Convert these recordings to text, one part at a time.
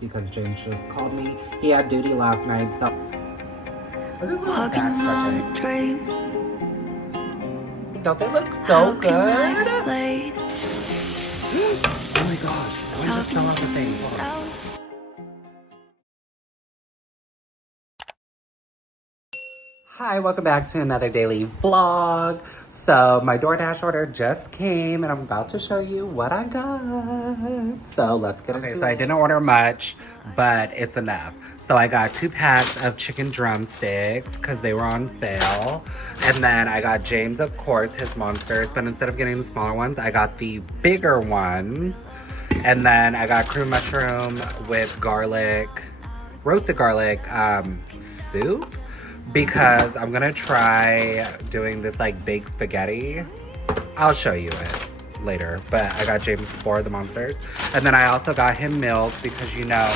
because James just called me. He had duty last night, so look at this Walking back on a stretching. dream. Don't they look so How good? can I explain? Oh my gosh, that one just fell off the thing. Hold on. Hi, welcome back to another daily vlog. So my DoorDash order just came and I'm about to show you what I got. So let's get into it. Okay, so I didn't order much, but it's enough. So I got 2 packs of chicken drumsticks because they were on sale. And then I got James, of course, his monsters, but instead of getting the smaller ones, I got the bigger ones. And then I got cream mushroom with garlic, roasted garlic soup. Because I'm gonna try doing this like baked spaghetti. I'll show you it later, but I got James for the monsters. And then I also got him milk because you know,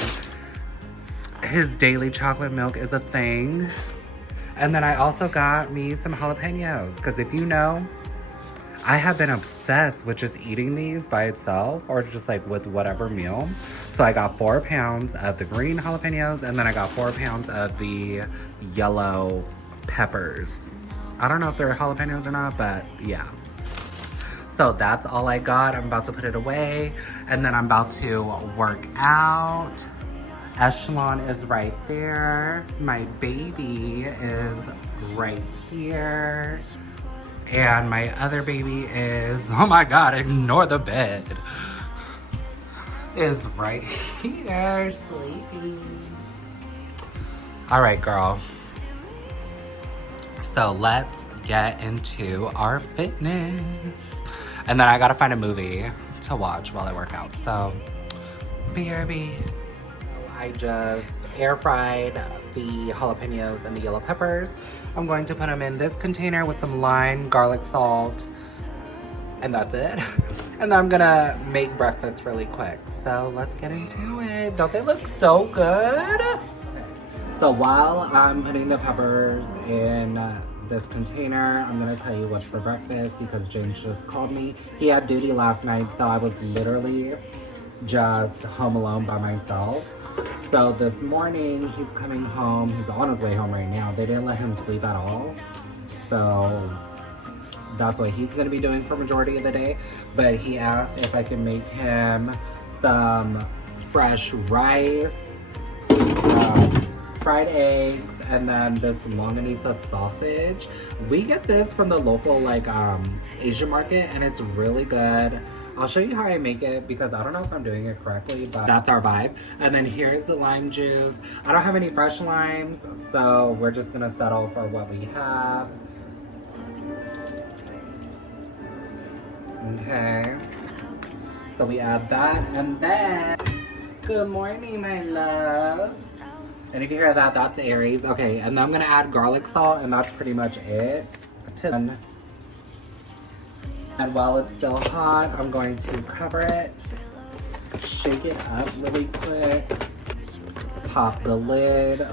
his daily chocolate milk is a thing. And then I also got me some jalapenos because if you know, I have been obsessed with just eating these by itself or just like with whatever meal. So I got 4 pounds of the green jalapenos and then I got 4 pounds of the yellow peppers. I don't know if they're jalapenos or not, but yeah. So that's all I got. I'm about to put it away and then I'm about to work out. Echelon is right there. My baby is right here. And my other baby is, oh my God, ignore the bed. Is right here, sleeping. All right, girl. So let's get into our fitness. And then I gotta find a movie to watch while I work out. So, BRB. I just air fried the jalapenos and the yellow peppers. I'm going to put them in this container with some lime, garlic salt, and that's it. And then I'm gonna make breakfast really quick. So let's get into it. Don't they look so good? Okay. So while I'm putting the peppers in this container, I'm gonna tell you what's for breakfast because James just called me. He had duty last night, so I was literally just home alone by myself. So this morning, he's coming home. He's on his way home right now. They didn't let him sleep at all. So that's what he's gonna be doing for majority of the day. But he asked if I can make him some fresh rice, fried eggs, and then this longanisa sausage. We get this from the local like Asian market and it's really good. I'll show you how I make it because I don't know if I'm doing it correctly, but that's our vibe. And then here's the lime juice. I don't have any fresh limes, so we're just gonna settle for what we have. Okay. So we add that, and then, good morning, my loves. And if you hear that, that's Aries. Okay, and then I'm gonna add garlic salt, and that's pretty much it. And while it's still hot, I'm going to cover it, shake it up really quick, pop the lid,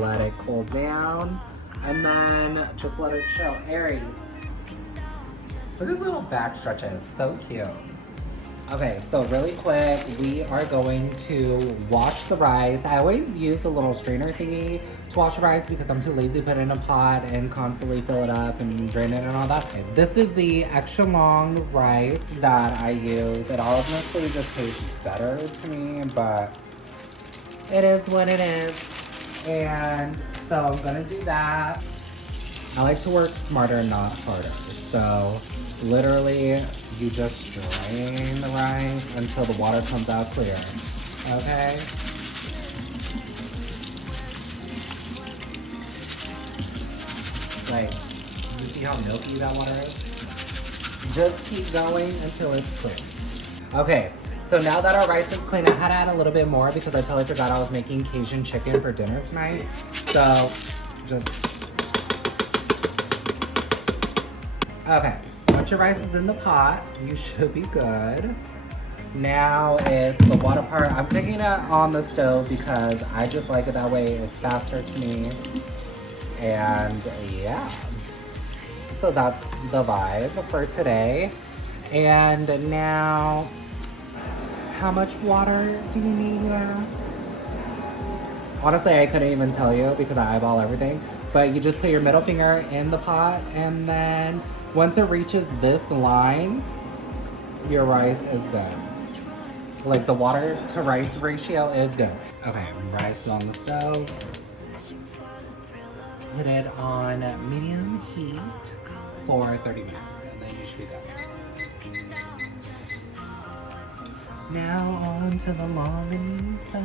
let it cool down, and then just let it show. Aries. Look at his little back stretches, so cute. Okay, so really quick, we are going to wash the rice. I always use the little strainer thingy to wash the rice because I'm too lazy to put it in a pot and constantly fill it up and drain it and all that. Okay, this is the extra long rice that I use. It honestly just tastes better to me, but it is what it is. And so I'm gonna do that. I like to work smarter, not harder. So literally, you just drain the rice until the water comes out clear, okay? Like, you see how milky that water is? Just keep going until it's clear. Okay, so now that our rice is clean, I had to add a little bit more because I totally forgot I was making Cajun chicken for dinner tonight. So, just... Okay. Once your rice is in the pot, you should be good. Now it's the water part. I'm taking it on the stove because I just like it that way. It's faster to me. And yeah. So that's the vibe for today. And now, how much water do you need now? Honestly, I couldn't even tell you because I eyeball everything. But you just put your middle finger in the pot, and then once it reaches this line, your rice is good. Like the water to rice ratio is good. Okay, rice is on the stove. Put it on medium heat for 30 minutes, and then you should be good. Now on to the longanisa.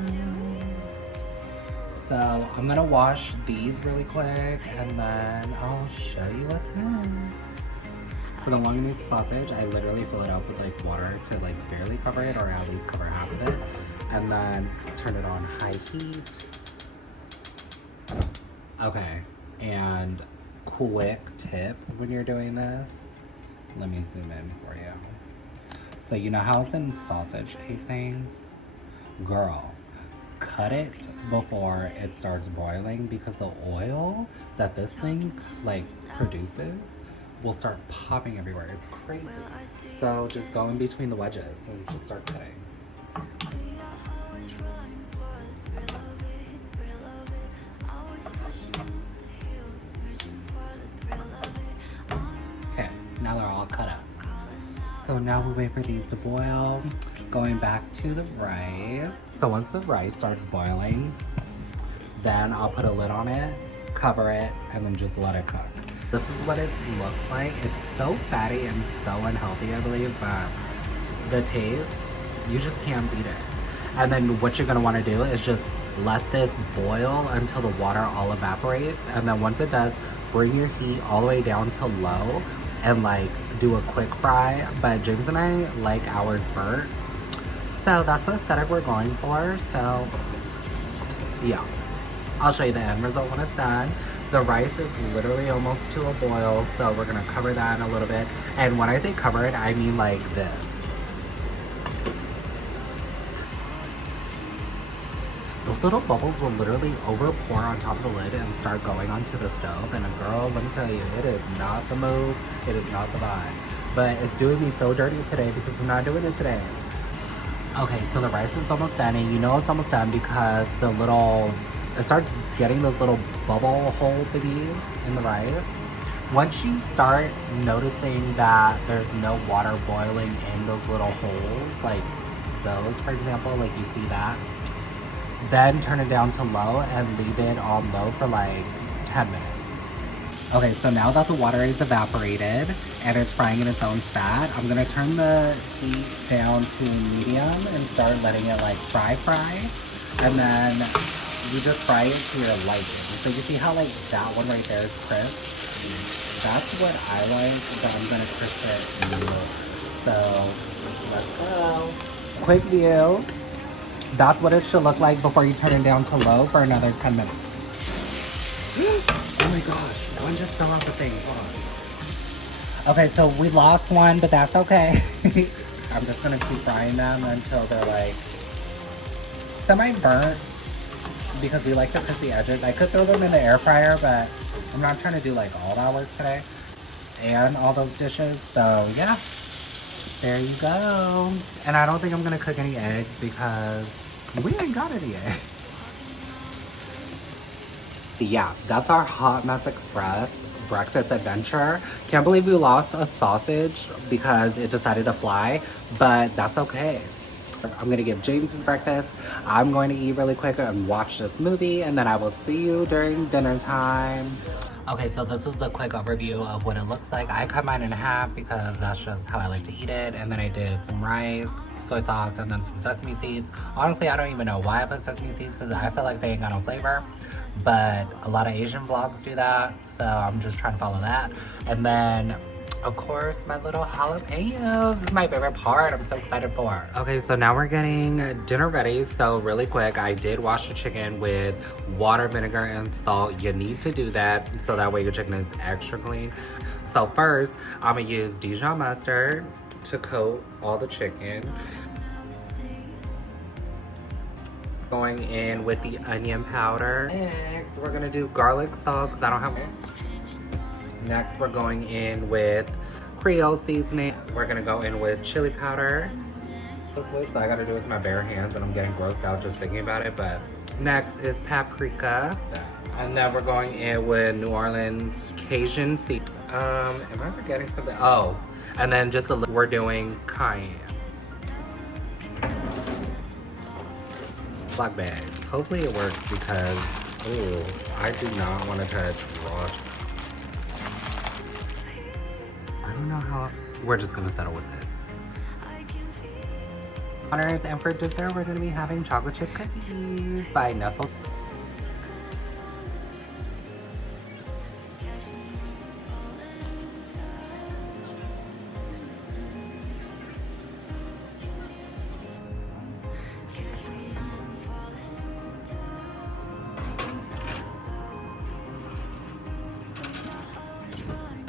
So I'm gonna wash these really quick, and then I'll show you what's next. For the longanisa sausage, I literally fill it up with like water to like barely cover it, or at least cover half of it, and then turn it on high heat. Okay, and quick tip when you're doing this, let me zoom in for you. So you know how it's in sausage casings? Girl, cut it before it starts boiling, because the oil that this thing like produces will start popping everywhere. It's crazy. So just go in between the wedges and just start cutting. Okay, now they're all cut up. So now we wait for these to boil. Going back to the rice. So once the rice starts boiling, then I'll put a lid on it, cover it, and then just let it cook. This is what it looks like. It's so fatty and so unhealthy, I believe, but the taste, you just can't beat it. And then what you're gonna wanna do is just let this boil until the water all evaporates. And then once it does, bring your heat all the way down to low and like do a quick fry. But James and I like ours burnt. So that's the aesthetic we're going for. So yeah, I'll show you the end result when it's done. The rice is literally almost to a boil, so we're gonna cover that in a little bit. And when I say cover it, I mean like this. Those little bubbles will literally over pour on top of the lid and start going onto the stove. And girl, let me tell you, it is not the move, it is not the vibe. But it's doing me so dirty today because it's not doing it today. Okay, so the rice is almost done, and you know it's almost done because it starts getting those little bubble hole thingies in the rice. Once you start noticing that there's no water boiling in those little holes, like those for example, like you see that, then turn it down to low and leave it on low for like 10 minutes. Okay, so now that the water is evaporated and it's frying in its own fat, I'm gonna turn the heat down to medium and start letting it like fry. And then you just fry it to your liking. So you see how like that one right there is crisp? That's what I like, but I'm gonna crisp it more. So let's go. Quick view. That's what it should look like before you turn it down to low for another 10 minutes. Oh my gosh, one just fell off the thing. Hold on. Okay, so we lost one, but that's okay. I'm just gonna keep frying them until they're like semi-burnt, because we like to crisp the edges. I could throw them in the air fryer, but I'm not trying to do like all that work today and all those dishes. So yeah, there you go. And I don't think I'm gonna cook any eggs because we ain't got any eggs. Yeah, that's our Hot Mess Express breakfast adventure. Can't believe we lost a sausage because it decided to fly, but that's okay. I'm gonna give James his breakfast. I'm going to eat really quick and watch this movie, and then I will see you during dinner time. Okay, so this is the quick overview of what it looks like. I cut mine in half because that's just how I like to eat it, and then I did some rice, soy sauce, and then some sesame seeds. Honestly, I don't even know why I put sesame seeds because I feel like they ain't got no flavor, but a lot of Asian vlogs do that, so I'm just trying to follow that. And then of course, my little jalapenos. This is my favorite part. I'm so excited for. Okay, so now we're getting dinner ready. So really quick, I did wash the chicken with water, vinegar, and salt. You need to do that so that way your chicken is extra clean. So first, I'm gonna use Dijon mustard to coat all the chicken. Going in with the onion powder. Next, we're gonna do garlic salt because I don't have it. Next, we're going in with Creole seasoning. We're gonna go in with chili powder. So I gotta do it with my bare hands, and I'm getting grossed out just thinking about it, but Next is paprika. And then we're going in with New Orleans Cajun seasoning. Am I forgetting something? Oh, and then just a little, we're doing cayenne. Black bag. Hopefully it works because, ooh, I do not want to touch raw. I don't know how, we're just gonna settle with this. Honors, and for dessert, we're gonna be having chocolate chip cookies by Nestle.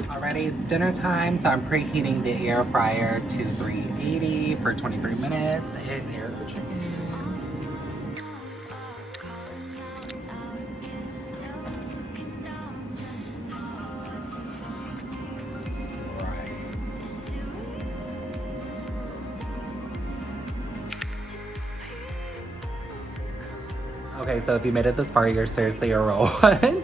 Alrighty, it's dinner time, so I'm preheating the air fryer to 380 for 23 minutes, and here's the chicken. Okay, so if you made it this far, you're seriously a real one.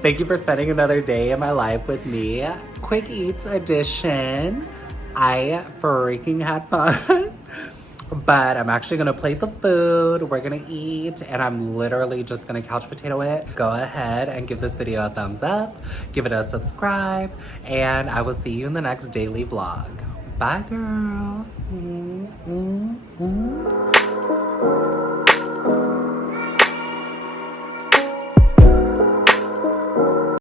Thank you for spending another day in my life with me. Quick Eats edition. I freaking had fun. But I'm actually gonna plate the food, we're gonna eat, and I'm literally just gonna couch potato it. Go ahead and give this video a thumbs up, give it a subscribe, and I will see you in the next daily vlog. Bye, girl.